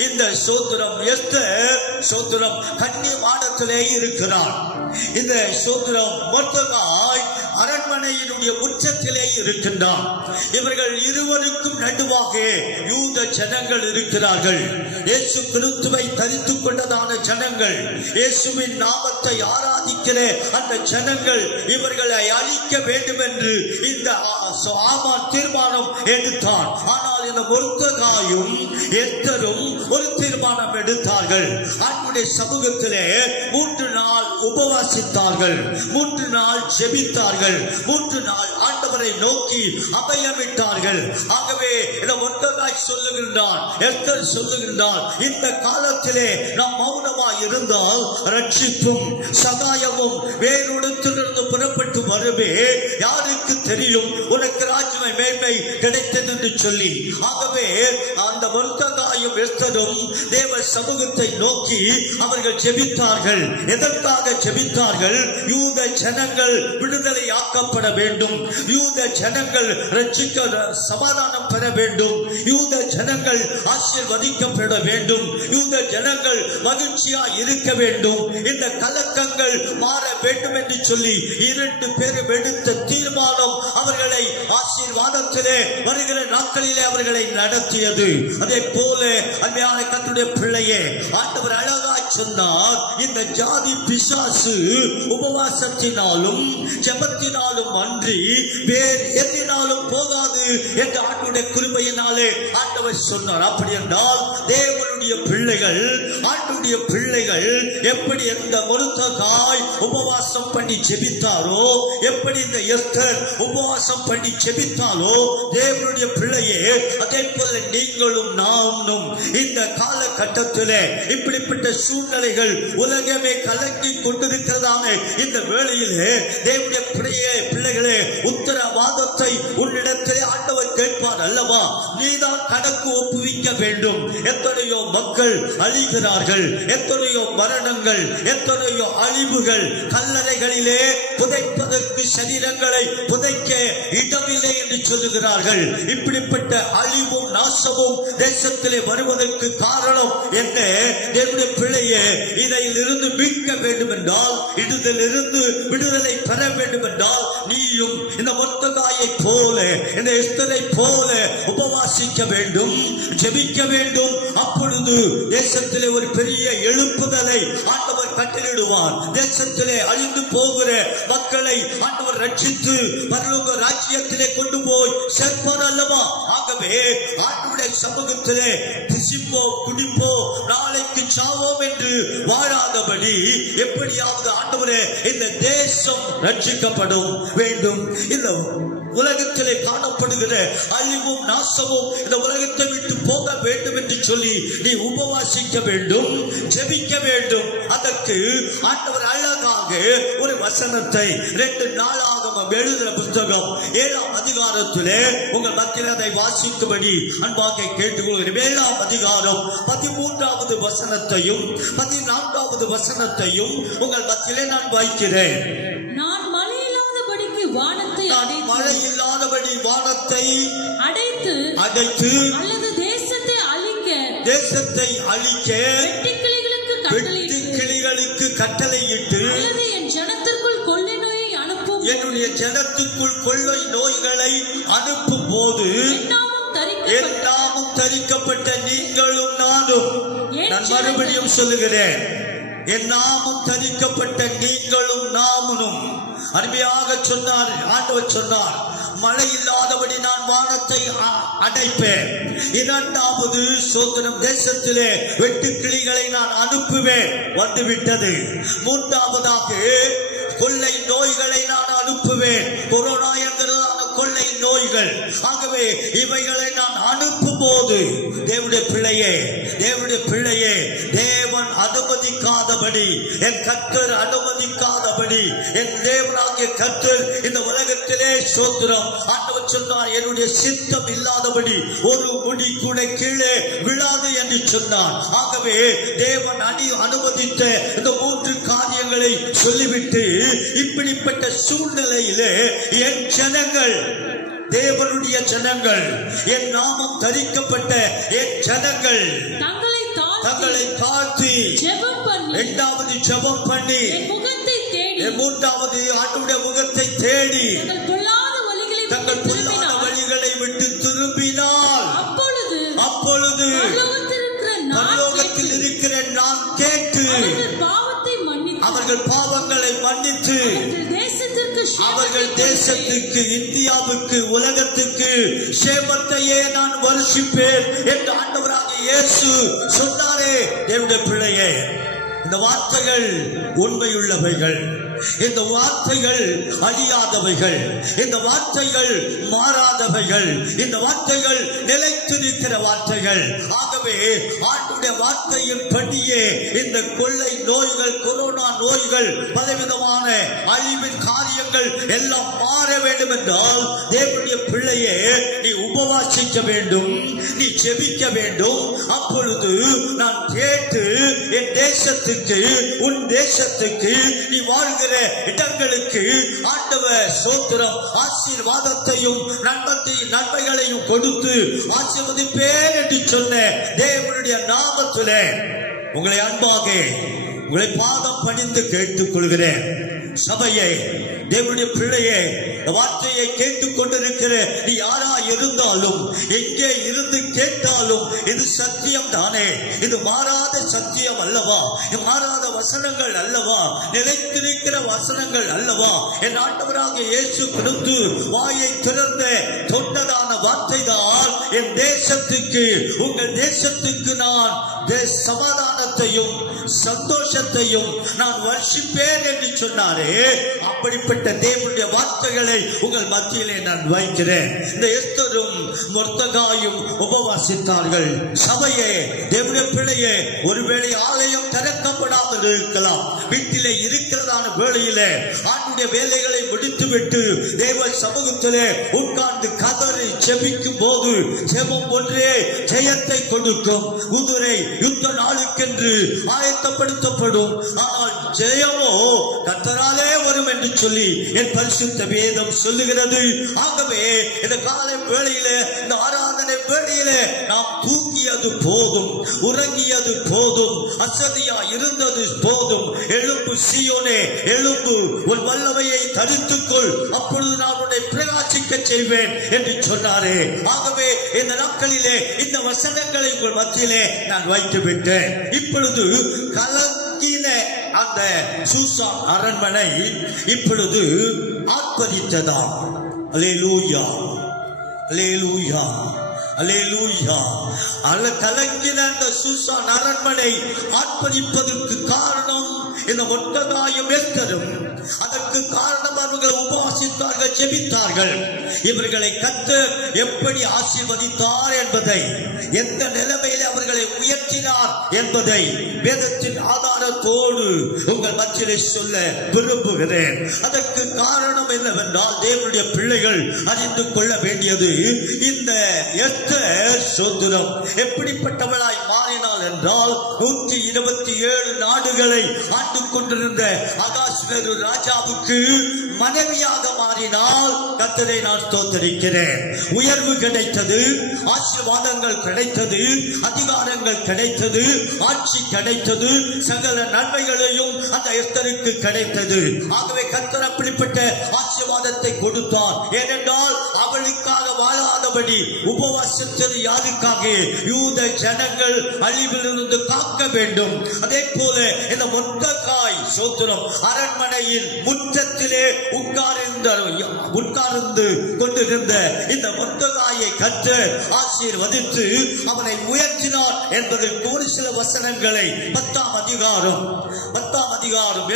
இந்த சோதரம் எஸ்தர் சோதரம் கன்னி மாடத்திலே இருக்கிறார். இந்த சோதரம் மொர்தெகாய் அரண்மனையினுடைய உச்சத்திலே இருக்கின்றான். இவர்கள் இருவருக்கும் நடுவாக யூத ஜனங்கள் இருக்கிறார்கள். இயேசு கிறிஸ்துவை தரித்துக் கொண்டதான ஜனங்கள், இயேசுவின் நாமத்தை ஆராதிக்கிற அந்த ஜனங்கள் இவர்களை அழிக்க வேண்டும் என்று இந்த ஆமான் தீர்மானம் எடுத்தான். ஆனால் இந்த மொர்தெகாயும் எஸ்தரும் ஒரு தீர்மானம் எடுத்தார்கள். ஆண்டவருடைய சமூகத்திலே 3 நாள் உபவாசித்தார்கள், 3 நாள் ஜெபித்தார்கள், 3 நாள் ஆண்டவரை நோக்கி அபயமிட்டார்கள். ஆகவே இந்த மொர்தெகாய் சொல்லுகின்றான், எஸ்தர் சொல்லுகின்றான், இந்த காலத்திலே நாம் மௌனமாய் இருந்தால் ரட்சிப்பும் சகாயமும் வேறுடத்திலிருந்து புறப்பட்டு வருவே. யாருக்கு தெரியும் உனக்கு ராஜ்ய மேன்மை கிடைத்தது என்று சொல்லி ஆகவே அந்த மொர்தெகாயும் எஸ்தரும் தேவ சமூகத்தை நோக்கி அவர்கள் ஜெபித்தார்கள். எதற்காக ஜெபித்தார்கள்? யூத ஜனங்கள் விடுதலை ஆக்கப்பட வேண்டும், யூத ஜனங்கள் ரட்சிக்க சமாதானம் பெற வேண்டும், யூத ஜனங்கள் ஆசீர்வதிக்கப்பட வேண்டும், யூத ஜனங்கள் மகிழ்ச்சியா இருக்க வேண்டும், இந்த கலக்கங்கள் மாற வேண்டும் என்று சொல்லி 2 பேரும் எடுத்த தீர்மானம் அவர்களை ஆசீர்வாதத்திலே வருகிற நாட்களிலே அவர்களை நடத்தியது. அதே போல அருமையான கர்த்தருடைய பிள்ளையே, ஆண்டவர் அழகாய் சொன்னார், இந்த ஜாதி பிசாசு உபவாசத்தினாலும் ஜெபத்தினாலும் அன்றி வேறு எதினாலும் போகாது என்று ஆண்டவருடைய கிருபையினாலே ஆண்டவர் சொன்னார். அப்படி என்றால் தேவனுடைய பிள்ளைகள், ஆண்டவருடைய பிள்ளைகள் எப்படி இந்த மொர்தெகாய் உபவாசம் பண்ணி ஜெபித்தாரோ, எப்படி இந்த எஸ்தர் உபவாசம் பண்ணி ஜெபித்தாலோ, தேவனுடைய பிள்ளையே அதே போல நீங்களும் நானும் இந்த காலகட்டத்திலே இப்படிப்பட்ட சூழ்நிலைகள் உலகமே கலங்கி கொண்டிருக்கிறதான இந்த வேளையிலே தேவனுடைய பிள்ளைகளே, உத்தரவாதத்தை உன்னிடத்திலே ஆண்டவர் கேட்பார் அல்லவா? நீதான் கணக்கு ஒப்புவிக்க வேண்டும். எத்தனையோ மக்கள் அழிகிறார்கள், எத்தனையோ மரணங்கள், எத்தனையோ அழிவுகள், கல்லறைகளிலே புதைப்பதற்கு சரீரங்களை புதைக்க இடமில்லை என்று சொல்லுகிறார்கள். இப்படிப்பட்ட அழிவும் நாசமும் தேசத்திலே வருவதற்கு காரணம் என்ன? தேவனுடைய பிள்ளையே, இதிலிருந்து மீட்க வேண்டும் என்றால், இதிலிருந்து விடுதலை பெற வேண்டும் என்றால், நீயும் இந்த மொர்தெகாயை போல, இந்த எஸ்தரை போல உபவாசிக்க வேண்டும், ஜெபிக்க வேண்டும். அப்பொழுது தேசத்திலே ஒரு பெரிய எழுப்புதலை ஆண்டவர் கட்டளையிடுவார். தேசத்திலே அழிந்து போகிற மக்களை ஆண்டவர் ரட்சித்து பரலோக ராஜ்யத்திலே கொண்டு போய் சேர்ப்பார் அல்லவா? ஆகவே ஆண்டவருடைய சமூகத்திலே புசிப்போ குடிப்போ நாளைக்கு சாவோம் என்று வாழாதபடி எப்படியாவது ஆண்டவரே இந்த தேசம் ரட்சிக்கப்படும் வேண்டும். இந்த உலகத்திலே காணப்படுகிற அழிவும் நாசமும் இந்த உலகத்தை விட்டு போக வேண்டும் என்று சொல்லி நீ உபவாசிக்க வேண்டும், ஜெபிக்க வேண்டும். அதற்கு ஆண்டவர் அழகாக ஒரு வசனத்தை 2 நாளாகமம் எழுதுகிற புத்தகம் 7ஆம் அதிகாரத்திலே உங்கள் மத்தியில் அதை வாசிக்கும்படி அன்பாக கேட்டுக்கொள்கிறேன். 7ஆம் அதிகாரம் 13வது வசனத்தையும் 14வது வசனத்தையும் உங்கள் மத்தியிலே நான் வைக்கிறேன். நான் மழை இல்லாதபடிக்கு வானத்தை அடைத்து அல்லது தேசத்தை அழிக்க வெட்டுக்கிளிகளுக்கு கட்டளையிட்டு அல்லது என் ஜனத்திற்குள் கொள்ளை நோயை அனுப்பும், என்னுடைய ஜனத்திற்குள் கொள்ளை நோய்களை அனுப்பும் போது என் நாமம் தரிக்கப்பட்ட நீங்களும் நானும், நான் மறுபடியும் சொல்லுகிறேன், என் நாமம் தரிக்கப்பட்ட நீங்களும் நாமும். அருமையாக சொன்னார் ஆண்டவர். சொன்னார், மழை இல்லாதபடி நான் வானத்தை அடைப்பேன். 2வது சோதனம், தேசத்திலே வெட்டுக்கிளிகளை நான் அனுப்புவேன், வந்துவிட்டது. 3வதாக கொள்ளை நோய்களை நான் அனுப்புவேன். கொரோனா என்கிறதான கொள்ளை நோய்கள். ஆகவே இவைகளை நான் அனுப்பும் போது தேவனுடைய பிள்ளையே, தேவன் அனுமதிக்காதபடி, என் கர்த்தர் அனுமதிக்காதபடி, என் தேவனாகிய கர்த்தர் இந்த உலகத்திலே சோத்திரம் ஆண்டவர் சொன்னார், என்னுடைய சித்தம் இல்லாதபடி ஒரு முடி கூட கீழே விழாது என்று சொன்னார். ஆகவே தேவன் அனுமதித்த இந்த 3 காரியங்களை சொல்லிவிட்டு, இப்படிப்பட்ட சூழ்நிலையிலே என் ஜனங்கள், தேவனுடைய ஜனங்கள், என் நாமம் தரிக்கப்பட்ட என் ஜனங்கள் தங்களை தாழ்த்தி 2வது ஜெபம் பண்ணி 3வது ஆண்டவருடைய முகத்தை தேடி தங்கள் பொல்லாத வழிகளை விட்டு திரும்பினால் அப்பொழுது பரலோகத்தில் இருக்கிற நான் கேட்டு அவர்கள் பாவங்களை மன்னித்து அவர்கள் தேசத்துக்கு, இந்தியாவுக்கு, உலகத்துக்கு சேமத்தையே நான் வருஷிப்பேன் என்று ஆண்டவராகிய இயேசு சொன்னாரே. தேவனுடைய பிள்ளையே, இந்த வார்த்தைகள் உண்மையுள்ளவைகள், இந்த வார்த்தைகள் அழியாதவைகள், இந்த வார்த்தைகள் மாறாதவைகள், இந்த வார்த்தைகள் நிலைத்து நிற்கிற வார்த்தைகள். ஆகவே ஆண்டுடைய வார்த்தையின் படியே இந்த கொள்ளை நோய்கள், கொரோனா நோய்கள், பலவிதமான அழிவின் காரியங்கள் எல்லாம் மாற வேண்டும் என்றால் தேவனுடைய பிள்ளையே, நீ உபவாசிக்க வேண்டும், நீ ஜெபிக்க வேண்டும். அப்பொழுது நான் கேட்டு என் தேசத்துக்கு, உன் தேசத்துக்கு, நீ வாழ்கிற இடங்களுக்கு ஆண்டவர் ஸ்தோத்திரம் ஆசீர்வாதத்தையும் நன்மைகளையும் கொடுத்து ஆசீர்வதிப்பேன் என்று சொன்ன தேவனுடைய நாமத்திலே உங்களை அன்பாக உங்களை பாதம் பணிந்து கேட்டுக் கொள்கிறேன். சபையே, தேவனுடைய பிள்ளையே, வார்த்தையை கேட்டுக் கொண்டிருக்கிற நீ யாரா இருந்தாலும், எங்கே இருந்து கேட்டாலும், இது சத்தியம் தானே, இது மாறாத சத்தியம் அல்லவா, இது மாறாத வசனங்கள் அல்லவா, நிலைத்திருக்கிற வசனங்கள் அல்லவா. என் ஆண்டவராக இயேசு கிறிஸ்து வாயை திறந்த தொண்டதான வார்த்தை தான் என் தேசத்துக்கு, உங்கள் தேசத்துக்கு நான் சமாதானத்தையும் சந்தோஷத்தையும் நான் வர்ஷிப்பேன் என்று சொன்னாரே. அப்படிப்பட்ட தேவனுடைய வார்த்தைகளை உங்கள் மத்தியிலே நான் வைக்கிறேன். இந்த எஸ்தரும் மொர்தெகாயும் உபவாசித்தார்கள். சபையே, தேவனுடைய பிள்ளையே, ஒருவேளை ஆலயம் திறக்கப்படாமல் இருக்கலாம், வீட்டிலே இருக்கிறதான வேளையிலே ஆண்டுடைய வேலைகளை முடித்துவிட்டு தேவ சமூகத்திலே உட்கார்ந்து கதறி ஜெபிக்கும் போது ஜெபம் ஒன்றே ஜெயத்தை கொடுக்கும். குதிரை யுத்த நாளுக்கென்று ஆயத்தப்படுத்தப்படும், ஆனால் ஜெயமோ கர்த்தராலே வரும் என்று சொல்லி என் பரிசுத்த வேதம் சொல்லுகிறது. ஆகவே இந்த காலை வேளையிலே, இந்த ஆராதனை வேளையிலே நாம் தூங்கியது போதும், உறங்கியது போதும், அசதியா இருந்தது போதும். எழும்பு சீயோனே, எழும்பு, உன் வல்லமையை தரித்துக்கொள், அப்பொழுது நான் உன்னை பிரகாசிக்க செய்வேன் என்று சொன்னாரே. ஆகவே இந்த நாட்களிலே இந்த வசனங்களை உங்கள் மத்தியிலே நான் வைத்து விட்டேன். இப்பொழுது கலங்கின அந்த சூசான் அரண்மனை இப்பொழுது ஆர்ப்பரித்ததாம். அல்லேலூயா, அல்லேலூயா, அல்லேலூயா. கலங்கின அந்த சூசான் அரண்மனை ஆர்ப்பரிப்பதற்கு காரணம் இந்த மொர்தெகாயும் எஸ்தரும். அதற்கு காரணம் அவர்கள் உபவாசித்தார்கள், ஜெபித்தார்கள். இவர்களை கர்த்தர் எப்படி ஆசீர்வதித்தார் என்பதை, எந்த நிலைமையில் அவர்களை உயர்த்தினார் என்பதை வேதத்தின் ஆதாரத்தோடு உங்கள் மத்தியிலே சொல்ல விரும்புகிறேன். அதற்கு காரணம் என்னவென்றால், தேவனுடைய பிள்ளைகள் அறிந்து கொள்ள வேண்டியது, இந்த எஸ்தர் சோதரம் எப்படிப்பட்டவளாய் மாறினாள் என்றால், 127 நாடுகளை ஆண்டு கொண்டிருந்த அகாஸ்வேரு ராஜாவுக்கு மனைவியாக மாறினால் கர்த்தரை நான் ஸ்தோத்திரிக்கிறேன். உயர்வு கிடைத்தது, ஆசீர்வாதங்கள் கிடைத்தது, அதிகாரங்கள் கிடைத்தது, ஆட்சி கிடைத்தது, சகல நன்மைகளையும் அந்த எஸ்தருக்கு கிடைத்தது. ஆகவே கர்த்தர் அப்படிப்பட்ட ஆசீர்வாதத்தை கொடுத்தார். ஏனென்றால் அவளுக்காக வாழாதபடி உபவாசத்தில் யாருக்காக? யூத ஜனங்கள் அழிவிலிருந்து காக்க வேண்டும். அதே போல இந்த மொர்தெகாய் சோத்திரம் அரண்மனையில் முற்றத்திலே உட்கார்ந்து கொண்டிருந்த இந்த மொர்தெகாயை கர்த்தர் ஆசீர்வதித்து அவனை உயர்த்தினார் என்பதற்கு ஒரு சில வசனங்களை 10ஆம் அதிகாரம்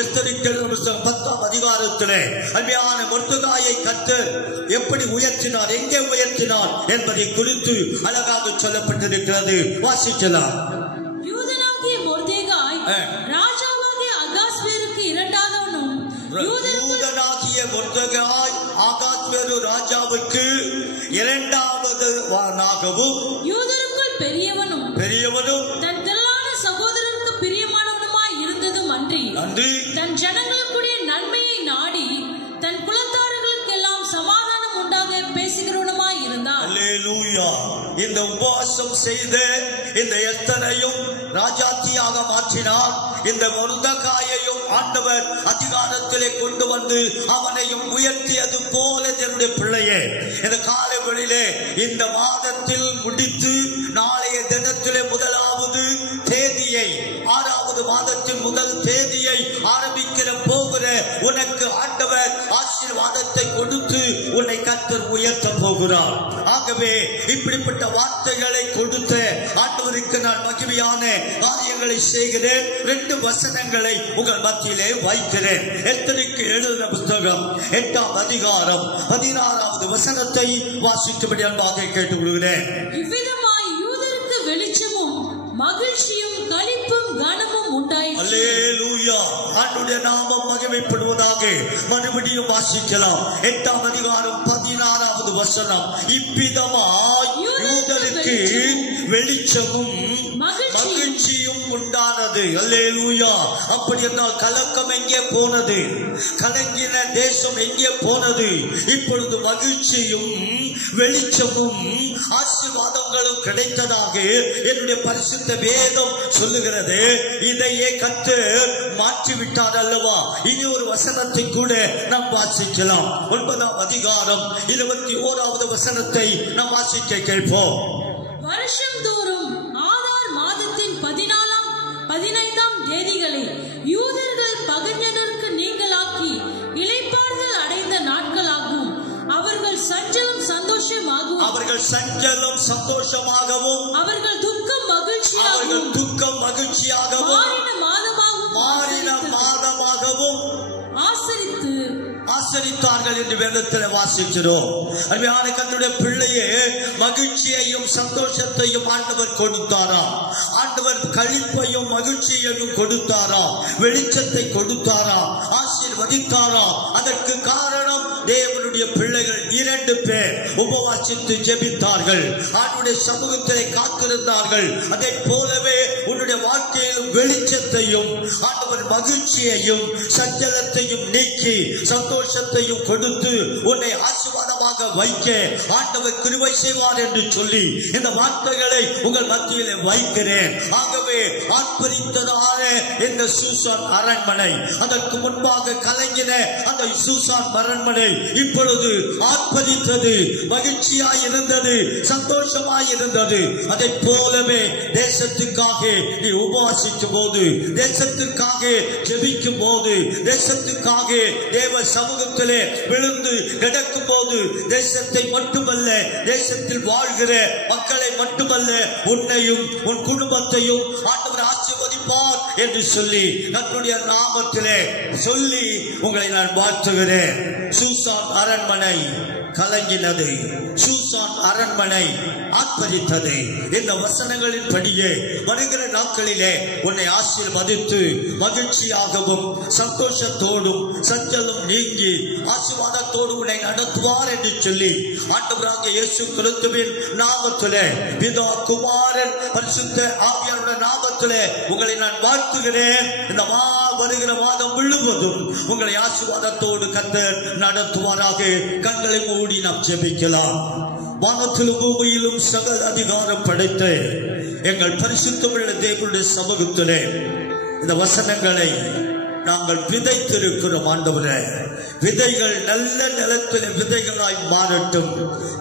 எஸ்தருக்கு 10ஆம் அதிகாரத்திலே அருமையான மொர்தெகாயை கர்த்தர் எப்படி உயர்த்தினார், எங்கே உயர்த்தினார் என்பதை குறித்து அழகாக சொல்லப்பட்டிருக்கிறது. வாசிக்கலாம். யூதனாகிய மொர்தெகாய் ராஜாவாகிய அகாஸ்வேருக்கு இரண்டாவதும், யூதனாகிய மொர்தெகாய் அகாஸ்வேரு ராஜாவுக்கு இரண்டாவதாகவும், யூதருக்குள் பெரியவனும் தன் திரளான சகோதரருக்கு பிரியமானவனுமாய் இருந்ததும் அன்றி தன் ஜனங்களுக்குடைய நன்மையை நாடி தன் குலத்தார்களுக்கெல்லாம் சமாதானம் உண்டாக பேசுகிறவனுமாய் இருந்தான். அல்லேலூயா. இந்த உபவாசம் செய்த இந்த எஸ்தரையும் ராஜாத்தியாக மாற்றினார். இந்த மொர்தெகாயையும் ஆண்டவர் அதிகாரத்திலே கொண்டு வந்து அவனையும் உயர்த்தியது போல என்னுடைய பிள்ளையே, இந்த காலைகளிலே இந்த மாதத்தில் முடித்து நாளைய தினத்திலே முதலாவது தேதியை, 6வது மாதத்தின் முதல் தேதியை ஆரம்பிக்கிற போகிற உனக்கு ஆண்டவர் ஆசீர்வாதத்தை கொடுத்து உன்னை கர்த்தர் உயர்த்த போகிறார். ஆகவே ஆகவே இப்படிப்பட்ட வார்த்தைகளை கொடுத்து ஆண்டவருக்கு நான் மகிமையான காரியங்களை செய்கிறேன். 2 வசனங்களை உங்கள் மத்தியிலே வைக்கிறேன். எத்தனைக்கு எழுதின புத்தகம் 8ஆம் அதிகாரம் 16வது வசனத்தை வாசிக்கும்படி அன்பாக கேட்டுக்கொள்கிறேன். இவ்விதமாய் யூதருக்கு வெளிச்சமும் மகிழ்ச்சியும் களிப்பும் கனமும் உண்டாயிற்று. அல்லேலூயா. ஆண்டவருடைய நாமம் மகிமைப்படுவதாக. மறுபடியும் வாசிக்கலாம். 8ஆம் அதிகாரம் 16வது வசனம். இவ்விதமாய் யூதருக்கு வெளிச்சமும் மகிழ்ச்சியும் உண்டானது. அல்லேலூயா. அப்படி என்றால் கலக்கம் எங்கே போனது? கலங்கின தேசம் எங்கே போனது? இப்பொழுது மகிழ்ச்சியும் வெளிச்சமும் ஆசீர்வாதங்களும் கிடைத்ததாக என்னுடைய பரிசுத்த வேதம் சொல்லுகிறது. இதையே கர்த்தர் மாற்றிவிட்டார் அல்லவா? இனி ஒரு வசனத்தை கூட நாம் வாசிக்கலாம். 9ஆம் அதிகாரம் 21வது வசனத்தை நாம் வாசிக்க கேட்போம். வருஷம் தோறும் ஆதார் மாதத்தின் 15ஆம் தேதிகளை யூதர்கள் பகைஞருக்கு நீங்களாக்கி இளைப்பாறுதல் அடைந்த நாட்களாகும். அவர்கள் சஞ்சலம் சந்தோஷமாகவும் அவர்கள் துக்கம் மகிழ்ச்சியாகவும் மாறின மாதமாகவும் ஆசரித்தார்கள் என்று வேதத்தில் வாசிக்கிறோம். அருமையான கர்த்தருடைய பிள்ளையே, மகிழ்ச்சியையும் சந்தோஷத்தையும் ஆண்டவர் கொடுத்தாரா? ஆண்டவர் களிப்பையும் மகிழ்ச்சியையும் கொடுத்தாரா? வெளிச்சத்தை கொடுத்தாரா? ஆசீர்வதித்தாரா? அதற்கு காரணம் தேவனுடைய பிள்ளைகள் 2 பேர் உபவாசித்து ஜெபித்தார்கள். ஆண்டவருடைய சமூகத்திலே காத்திருந்தார்கள். அதை போலவே உன்னுடைய வாழ்க்கையிலும் வெளிச்சத்தையும் ஆண்டவர் மகிழ்ச்சியையும் சஞ்சலத்தையும் நீக்கி சந்தோஷத்தையும் கொடுத்து உன்னை ஆசீர்வாதமாக வைக்க ஆண்டவர் கிருபை செய்வார் என்று சொல்லி இந்த வார்த்தைகளை உங்கள் மத்தியிலே வைக்கிறேன். ஆகவே ஆர்ப்பரித்ததான இந்த சூசான் அரண்மனை, அதற்கு முன்பாக கலங்கின அந்த சூசான் அரண்மனை இப்பொழுது ஆர்ப்பரித்தது, மகிழ்ச்சியாய் இருந்தது, சந்தோஷமாய் இருந்தது. அதை போலவே தேசத்துக்காக நீ உபவாசிக்கும் போது, தேசத்துக்காக ஜெபிக்கும் போது, தேசத்துக்காக தேவ சமூகத்திலே விழுந்து கிடக்கும் போது, தேசத்தை மட்டுமல்ல, தேசத்தில் வாழ்கிற மக்களை மட்டுமல்ல, உன்னையும் உன் குடும்பத்தையும் ஆண்டவர் ஆசீர்வதிப்பார் என்று சொல்லி கர்த்தருடைய நாமத்திலே சொல்லி உங்களை நான் வாழ்த்துகிறேன். சூசான் அரண்மனை கலங்கினது, சூசான் அரண்மனை ஆர்ப்பரித்தது. இந்த வசனங்களின் படியே வருகிற நாட்களிலே உன்னை ஆசீர்வதித்து மகிழ்ச்சியாகவும் சந்தோஷத்தோடும் சஞ்சலம் நீங்கி ஆசீர்வாதத்தோடு உன்னை நடத்துவார் என்று சொல்லி ஆண்டவராகிய இயேசு கிறிஸ்துவின் நாமத்திலே, பிதா குமாரன் பரிசுத்த ஆவியானவருடைய நாமத்திலே உங்களை நான் வாழ்த்துகிறேன். இந்த வருகிற மாதம் முழுவதும் உங்களை ஆசீர்வாதத்தோடு கர்த்தர் நடத்துவாராக. கண்களை மூடி நாம் ஜெபிக்கலாம். வானத்திலும் பூமியிலும் சகல அதிகாரம் படைத்த எங்கள் பரிசுத்தமுள்ள தேவனுடைய சமூகத்திலே இந்த வசனங்களை நாங்கள் விதைத்திருக்கிறோம். ஆண்டவரே, விதைகள் நல்ல நிலத்தில் விதைகளாய் மாறட்டும்,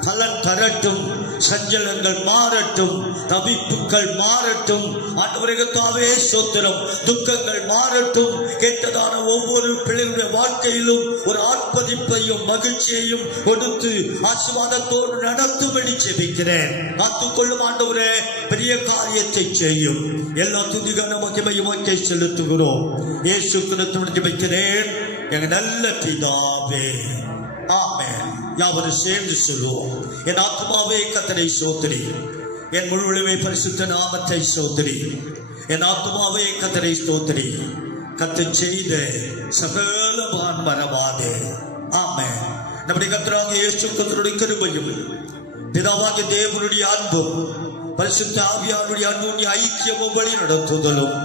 பலன் தரட்டும், சஞ்சலங்கள் மாறட்டும், தவிப்புகள் மாறட்டும். ஆண்டவரே சோத்திரம், துக்கங்கள் மாறட்டும். கேட்டதான ஒவ்வொரு பிள்ளைகளுடைய வாழ்க்கையிலும் ஒரு ஆர்ப்பரிப்பையும் மகிழ்ச்சியையும் கொடுத்து ஆசீர்வாதத்தோடு நடத்தும்படி ஜெபிக்கிறேன். காத்துக்கொள்ளும் ஆண்டவரே, பெரிய காரியத்தை செய்யும். எல்லா துதிகான மகிமையும் செலுத்துகிறோம். இயேசு கிறிஸ்துவின் ஜெபிக்கிறேன் எங்கள் நல்ல பிதாவே, ஆமென். யாவரும் சேர்ந்து சொல்லுவோம். என் ஆத்மாவே கர்த்தரை ஸ்தோத்திரி, என் முழுவதுமே பரிசுத்த நாமத்தை ஸ்தோத்திரி. என் ஆத்மாவே கர்த்தரை ஸ்தோத்திரி, கர்த்தர் செய்த சகலவான் மறவாதே. ஆமென். நம்முடைய கர்த்தராகிய இயேசு கிறிஸ்துவின் கிருபையும் பிதாவாகிய தேவனுடைய அன்பும் பரிசுத்த ஆவியானுடைய அன்புடைய ஐக்கியமும் வழி நடத்துதலும்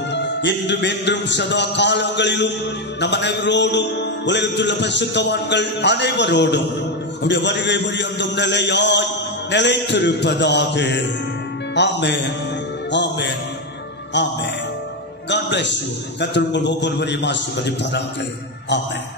இன்றும் என்றும் சதா காலங்களிலும் நம் அனைவரோடும் உலகத்துள்ள பரிசுத்தவான்கள் அனைவரோடும் நம்முடைய வருகை பரியந்தம் நிலையாய் நிலைத்திருப்பதாக. ஆமென், ஆமென், ஆமென். God bless you. கர்த்தர் உங்கள் ஒவ்வொருவரையும் ஆசீர்வதிப்பாராக. ஆமென்.